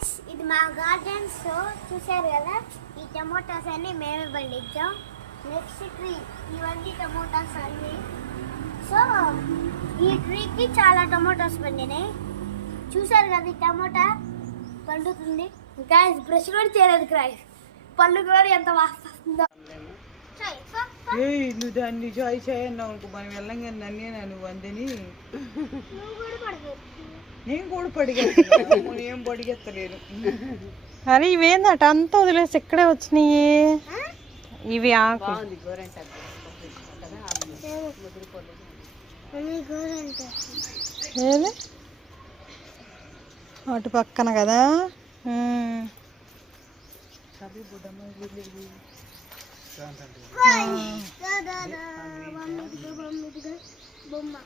guys ఇది మా gardens చూసారు కదా ఈ టమోటాస్ అన్ని మేమే పండించాం నెక్స్ట్ ట్రీ ఇవన్నీ టమోటాస్ అన్ని సో ఈ ట్రీకి చాలా టమోటాస్ పండినాయి చూసారు కదా ఈ టమోటా పండుతుంది గాయ్స్ బ్రష్ కూడా చేయలేదు గాయ్స్ పళ్ళు కూడా ఎంత వాస్తుందో నువ్వు దాన్ని చాయ్ చేయన్నావు అనుకో మనం వెళ్ళంగా నన్నే నువ్వు అందని నేను కూడా పడిగెత్తాను ఏం పడిగెత్తలేను అరే ఇవేందట అంతా వదిలేసి ఇక్కడే వచ్చినాయి ఇవి ఆకు ఏది అటు పక్కన కదా బొమ్మ